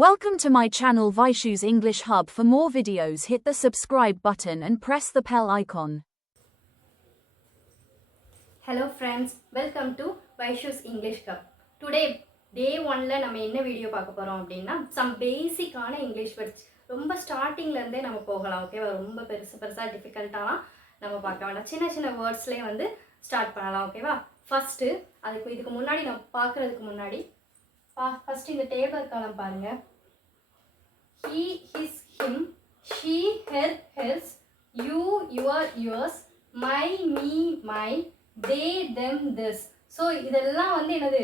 Welcome to my channel Vaishu's English Hub. For more videos, hit the subscribe button and press the bell icon. Hello friends, welcome to Vaishu's English Hub. Today day 1ல நம்ம என்ன video பார்க்க போறோம் அப்படினா some பேசிக்கான English words ரொம்ப ஸ்டார்டிங்ல இருந்தே நம்ம போகலாம். ஓகேவா? ரொம்ப பெருசா டிஃபிகல்ட்டாலாம் நம்ம பார்க்க வேண்டாம். சின்ன சின்ன வேர்ட்ஸ்லயே வந்து ஸ்டார்ட் பண்ணலாம். ஓகேவா? ஃபர்ஸ்ட் இதுக்கு முன்னாடி நம்ம பார்க்கிறதுக்கு முன்னாடி ஃபர்ஸ்ட் இந்த டேபிள் காலம் பாருங்க. he his him she her hers you your yours my me mine they them this. So இதெல்லாம் வந்து என்னது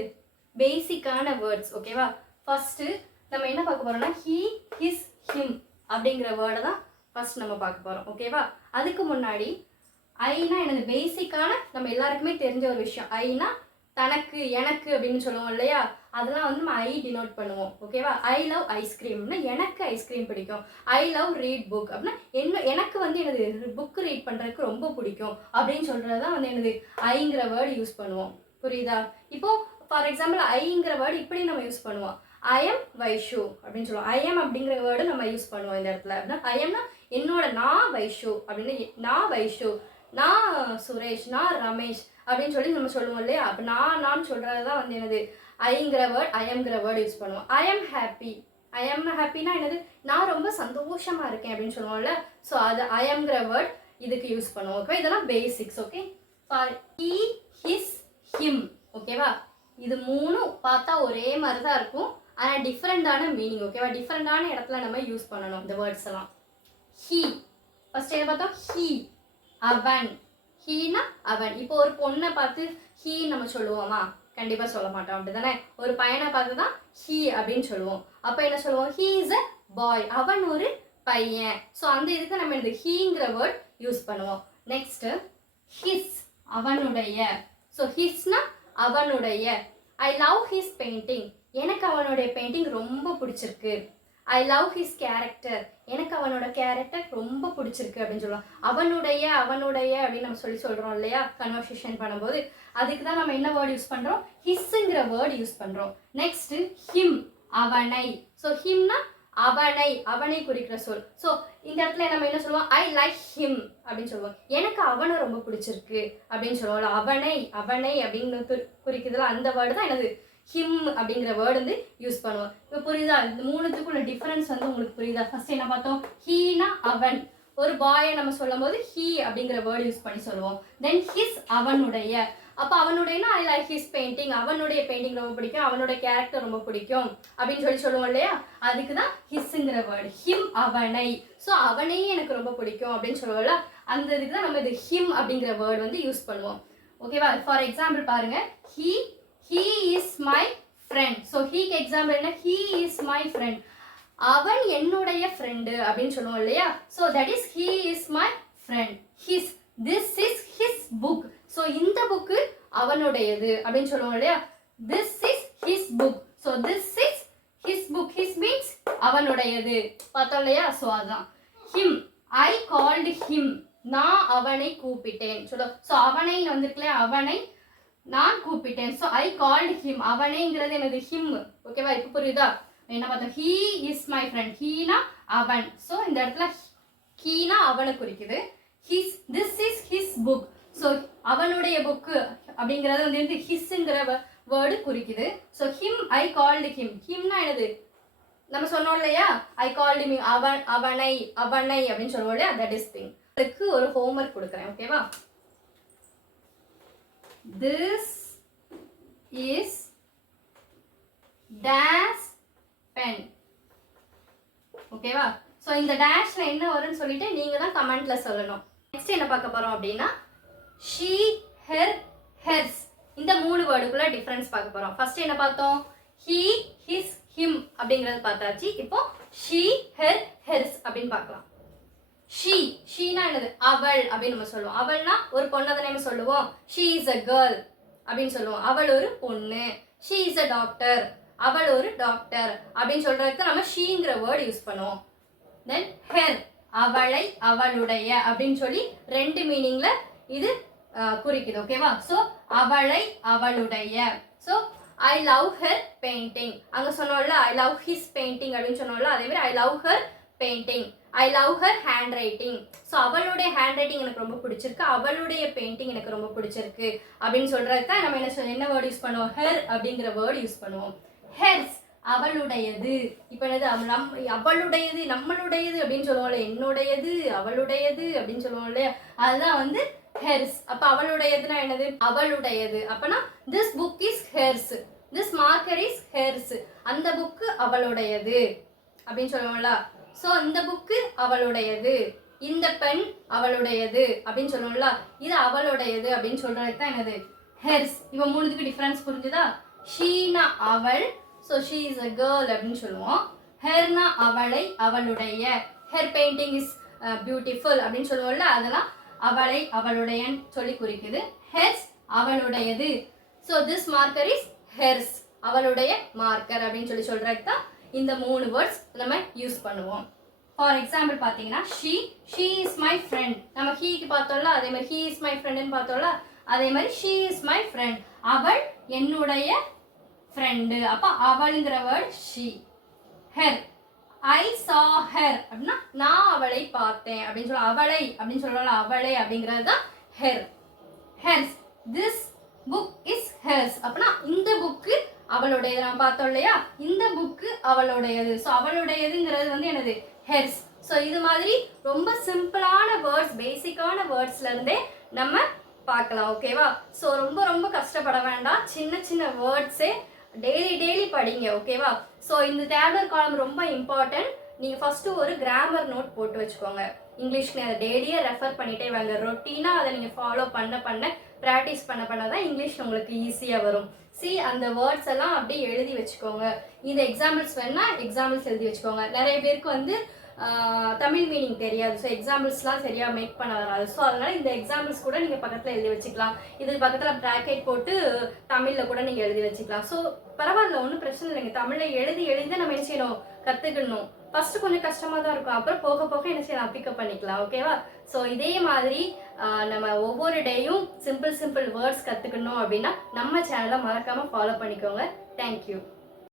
பேசிக்கான வேர்ட்ஸ். ஓகேவா? ஃபர்ஸ்ட் நம்ம என்ன பார்க்க போறோம்னா he his him அப்படிங்கிற வேர்டை தான் ஃபர்ஸ்ட் நம்ம பார்க்க போறோம். ஓகேவா? அதுக்கு முன்னாடி ஐனா என்னது பேசிக்கான நம்ம எல்லாருக்குமே தெரிஞ்ச ஒரு விஷயம். ஐனா தனக்கு எனக்கு அப்படின்னு சொல்லுவோம் இல்லையா? அதெல்லாம் வந்து நம்ம ஐ டினோட் பண்ணுவோம். ஓகேவா? ஐ லவ் ஐஸ்கிரீம்னா எனக்கு ஐஸ்கிரீம் பிடிக்கும். ஐ லவ் ரீட் புக் அப்படின்னா எனக்கு வந்து என்னது புக் ரீட் பண்ணுறதுக்கு ரொம்ப பிடிக்கும் அப்படின்னு சொல்கிறது தான் வந்து என்னது ஐங்கிற வேர்டு யூஸ் பண்ணுவோம். புரியுதா? இப்போ ஃபார் எக்ஸாம்பிள் ஐங்கிற வேர்டு இப்படி நம்ம யூஸ் பண்ணுவோம். ஐ எம் வைஷு அப்படின்னு சொல்லுவோம். ஐ எம் அப்படிங்கிற வேர்டு நம்ம யூஸ் பண்ணுவோம் இந்த இடத்துல. அப்படின்னா ஐ எம்னா என்னோட நான் வைஷு அப்படின்னு, நான் வைஷு, நான் சுரேஷ், நான் ரமேஷ் அப்படின்னு சொல்லி நம்ம சொல்லுவோம் இல்லையா? அப்போ நான் சொல்கிறது தான் வந்து என்னது ஐங்கிற வேர்ட் ஐ எம்ங்கிற வேர்டு யூஸ் பண்ணுவோம். ஐ எம் ஹாப்பி, ஐ எம் ஹாப்பினா என்னது நான் ரொம்ப சந்தோஷமாக இருக்கேன் அப்படின்னு சொல்லுவோம்ல. ஸோ அது ஐ எம்ங்கிற வேர்ட் இதுக்கு யூஸ் பண்ணுவோம். ஓகே, இதெல்லாம் basics. Okay, for he his him. ஓகேவா? இது மூணும் பார்த்தா ஒரே மாதிரி தான் இருக்கும், ஆனால் டிஃப்ரெண்டான மீனிங். ஓகேவா? டிஃப்ரெண்டான இடத்துல நம்ம யூஸ் பண்ணணும் இந்த வேர்ட்ஸ் எல்லாம். ஹி ஃபர்ஸ்ட் என்ன பார்த்தோம்? ஹி அவன். ஹீனா அவன். இப்போ ஒரு பொண்ணை பார்த்து ஹீ நம்ம சொல்லுவோமா? கண்டிப்பாக சொல்ல மாட்டோம், அப்படி தானே? ஒரு பையனை பார்த்து தான் ஹீ அப்படின்னு சொல்லுவோம். அப்போ என்ன சொல்லுவோம்? ஹீ இஸ் அ பாய், அவன் ஒரு பையன். ஸோ அந்த இதுக்கு நம்ம இந்த ஹீங்கிற வேர்ட் யூஸ் பண்ணுவோம். நெக்ஸ்ட் ஹிஸ் அவனுடைய. ஸோ ஹிஸ்னா அவனுடைய. ஐ லவ் ஹிஸ் பெயிண்டிங், எனக்கு அவனுடைய பெயிண்டிங் ரொம்ப பிடிச்சிருக்கு. ஐ லவ் ஹிஸ் கேரக்டர், எனக்கு அவனோட கேரக்டர் ரொம்ப பிடிச்சிருக்கு அப்படின்னு சொல்லுவோம். அவனுடைய அப்படின்னு நம்ம சொல்கிறோம் இல்லையா கன்வர்சேஷன் பண்ணும்போது? அதுக்கு தான் நம்ம என்ன வேர்டு யூஸ் பண்ணுறோம்? ஹிஸ்ங்கிற வேர்டு யூஸ் பண்ணுறோம். நெக்ஸ்ட் ஹிம் அவனை. ஸோ ஹிம்னா அவனை குறிக்கிற சொல். ஸோ இந்த இடத்துல நம்ம என்ன சொல்லுவோம்? ஐ லைக் ஹிம் அப்படின்னு சொல்லுவோம். எனக்கு அவனை ரொம்ப பிடிச்சிருக்கு அப்படின்னு சொல்லுவோம்ல. அவனை அப்படின்னு குறிக்கிறதுல அந்த வேர்டு தான் என்னது ஹிம் அப்படிங்கிற வேர்டு வந்து யூஸ் பண்ணுவோம். இப்போ புரியுதா? இந்த மூணுத்துக்குள்ள டிஃபரன்ஸ் வந்து உங்களுக்கு புரியுதா? ஃபர்ஸ்ட் என்ன பார்த்தோம்? ஹீனா அவன். ஒரு பாயை நம்ம சொல்லும் போது ஹீ அப்படிங்கிற வேர்டு யூஸ் பண்ணி சொல்லுவோம். தென் ஹிஸ் அவனுடைய. அப்போ அவனுடையனா ஐ லைக் ஹிஸ் பெயிண்டிங், அவனுடைய பெயிண்டிங் ரொம்ப பிடிக்கும், அவனுடைய கேரக்டர் ரொம்ப பிடிக்கும் அப்படின்னு சொல்லுவோம் இல்லையா? அதுக்கு தான் ஹிஸ்ங்கிற வேர்டு. ஹிம் அவனை. ஸோ அவனையும் எனக்கு ரொம்ப பிடிக்கும் அப்படின்னு சொல்லுவோம்ல, அந்த இதுக்கு தான் நம்ம இது ஹிம் அப்படிங்கிற வேர்டு வந்து யூஸ் பண்ணுவோம். ஓகேவா? ஃபார் எக்ஸாம்பிள் பாருங்க. He is my friend. So ஹீக்கு எக்ஸாம்பிள் என்ன? he is my friend, அவன் என்னுடைய ஃப்ரெண்டு அப்படின்னு சொல்லுவோம் இல்லையா? So that is he is my friend. This is his book. So இந்த புக்கு அவனுடையது அப்படின்னு சொல்லுவோம் இல்லையா? This is his book. So this is his book. His means அவனுடையது. பார்த்தோம் இல்லையா? ஸோ அதுதான் him. I called him, நான் அவனை கூப்பிட்டேன். ஸோ அவனை வந்திருக்கலையா? அவனை நான் கூப்பிட்டேன். So I called him. அவனேங்கிறது எனது ஹிம். ஓகேவா? இப்போ புரியுதா? என்ன பார்த்தோம்? He is my friend. ஹீனா அவன். ஸோ இந்த இடத்துல ஹீனா அவனை குறிக்குது. This is his book. So அவனுடைய புக்கு அப்படிங்கிறது வந்து ஹிஸ்ங்கிற வேர்டு குறிக்குது. So him I called him. ஹிம்னா என்னது நம்ம சொன்னோம் இல்லையா? I called him. அவனை அப்படின்னு சொல்லுவோம் இல்லையா? That is thing. அதுக்கு ஒரு ஹோம்ஒர்க் கொடுக்குறேன். ஓகேவா? This is dash pen. ஓகேவா? ஸோ இந்த டேஷ்ல என்ன வரும்னு சொல்லிட்டு நீங்க தான் கமெண்ட்ல சொல்லணும். நெக்ஸ்ட் என்ன பார்க்க போறோம் அப்படின்னா she her hers. இந்த மூணு வேர்டுக்குள்ள டிஃபரன்ஸ் பார்க்க போறோம். ஃபர்ஸ்ட் என்ன பார்த்தோம்? he his him அப்படிங்கறது பார்த்தாச்சு. இப்போ she her hers அப்படின்னு பார்க்கலாம். ஷீனா என்னது? அவள் அப்படின்னு நம்ம சொல்லுவோம். அவள்னா ஒரு பொண்ணை தானே நம்ம சொல்லுவோம். ஷீ இஸ் அ கேர்ள் அப்படின்னு சொல்லுவோம். அவள் ஒரு பொண்ணு. ஷீ இஸ் அ டாக்டர், அவள் ஒரு டாக்டர் அப்படின்னு சொல்றதுக்கு நம்ம ஷீங்கிற வேர்டு யூஸ் பண்ணுவோம். தென் ஹெர் அவளை அவளுடைய அப்படின்னு சொல்லி ரெண்டு மீனிங்ல இது குறிக்குது. ஓகேவா? ஸோ அவளை அவளுடைய. So I love her painting. அங்கே சொன்னோம்ல ஐ லவ் ஹிஸ் பெயிண்டிங் அப்படின்னு சொன்னோம்ல, அதே மாதிரி I love her painting. I love her hand writing. So அவளுடைய ஹேண்ட் ரைட்டிங் எனக்கு ரொம்ப பிடிச்சிருக்கு, அவளுடைய பெயிண்டிங் எனக்கு ரொம்ப பிடிச்சிருக்கு அப்படின்னு சொல்றது தான் நம்ம என்ன வேர்டு யூஸ் பண்ணுவோம், ஹெர் அப்படிங்கிற வேர்டு யூஸ் பண்ணுவோம். ஹெர்ஸ் அவளுடையது. இப்போ என்னது அவளுடையது நம்மளுடையது அப்படின்னு சொல்லுவோம்ல, என்னுடையது அவளுடையது அப்படின்னு சொல்லுவோம் இல்லையா, அதுதான் வந்து ஹெர்ஸ். அப்போ அவளுடையதுன்னா என்னது, அவளுடையது. அப்பனா this book is hertz, this marker is hertz. அந்த புக்கு அவளுடையது அப்படின்னு சொல்லுவோம்ல. ஸோ இந்த புக்கு அவளுடையது, இந்த பெண் அவளுடையது அப்படின்னு சொல்லுவோம்ல, இது அவளுடையது அப்படின்னு சொல்றது தான் என்னது, ஹெர்ஸ். இப்போ மூணுத்துக்கு டிஃபரன்ஸ் புரிஞ்சுதா? ஷீனா அவள், so she is a girl அப்படின்னு சொல்லுவோம். ஹெர்னா அவளை அவளுடைய, ஹெர் பெயிண்டிங் இஸ் பியூட்டிஃபுல் அப்படின்னு சொல்லுவோம்ல, அதெல்லாம் அவளை அவளுடையன்னு சொல்லி குறிக்குது. ஹெர்ஸ் அவளுடையது. So this marker is hers, அவளுடைய மார்க்கர் அப்படின்னு சொல்றது தான் இந்த மூணு வேர்ட்ஸ் நம்ம யூஸ் பண்ணுவோம். ஃபார் எக்ஸாம்பிள் பார்த்தீங்கன்னா ஷீ இஸ் மை ஃப்ரெண்ட். நம்ம ஹீக்கு பார்த்தோம்ல, அதே மாதிரி ஹீ இஸ் மை ஃப்ரெண்டுன்னு பார்த்தோம்ல, அதே மாதிரி ஷீ இஸ் மை ஃப்ரெண்ட், அவள் என்னுடைய ஃப்ரெண்டு. அப்போ அவளுங்கிற வேர்ட் ஷீ. ஹெர் ஐ சா ஹெர் அப்படின்னா நான் அவளை பார்த்தேன் அப்படின்னு சொல்ல, அவளை அப்படின்னு சொல்லலாம், அவளை அப்படிங்கிறது தான் her. Hertz this book is hertz அப்படின்னா இந்த புக்கு அவளுடையது. நம்ம பார்த்தோம் இல்லையா, இந்த புக்கு அவளுடையது. ஸோ அவளுடையதுங்கிறது வந்து என்னது, ஹெர்ஸ். ஸோ இது மாதிரி ரொம்ப சிம்பிளான வேர்ட்ஸ், பேசிக்கான வேர்ட்ஸ்ல இருந்தே நம்ம பார்க்கலாம். ஓகேவா? ஸோ ரொம்ப ரொம்ப கஷ்டப்பட வேண்டாம், சின்ன சின்ன வேர்ட்ஸே டெய்லி படிங்க. ஓகேவா? ஸோ இந்த டேப்லர் காலம் ரொம்ப இம்பார்ட்டன்ட். நீங்கள் ஃபஸ்ட்டு ஒரு கிராமர் நோட் போட்டு வச்சுக்கோங்க. இங்கிலீஷ்க்கு அதை டெய்லியே ரெஃபர் பண்ணிட்டே வாங்க. ரொட்டீனாக அதை நீங்கள் ஃபாலோ பண்ண ப்ராக்டிஸ் பண்ண தான் இங்கிலீஷ் உங்களுக்கு ஈஸியாக வரும். அந்த வேர்ட்ஸ் எல்லாம் அப்படியே எழுதி வச்சுக்கோங்க. இந்த எக்ஸாம்பிள்ஸ் வேணால் எக்ஸாம்பிள்ஸ் எழுதி வச்சுக்கோங்க. நிறைய பேருக்கு வந்து தமிழ் மீனிங் தெரியாது, ஸோ எக்ஸாம்பிள்ஸ்லாம் சரியாக மேக் பண்ண வராது. ஸோ அதனால் இந்த எக்ஸாம்பிள்ஸ் கூட நீங்கள் பக்கத்தில் எழுதி வச்சுக்கலாம். இதுக்கு பக்கத்தில் ப்ராக்கெட் போட்டு தமிழில் கூட நீங்கள் எழுதி வச்சுக்கலாம். ஸோ பரவாயில்ல, ஒன்றும் பிரச்சனை இல்லைங்க. தமிழில் எழுதி நம்ம என்ன செய்யணும், கற்றுக்கணும். ஃபஸ்ட்டு கொஞ்சம் கஷ்டமாக தான் இருக்கும், அப்புறம் போக போக என்ன செய்யலாம், பிக்கப் பண்ணிக்கலாம். ஓகேவா? ஸோ இதே மாதிரி நம்ம ஒவ்வொரு டேயும் சிம்பிள் வேர்ட்ஸ் கற்றுக்கணும் அப்படின்னா நம்ம சேனலை மறக்காமல் ஃபாலோ பண்ணிக்கோங்க. தேங்க்யூ.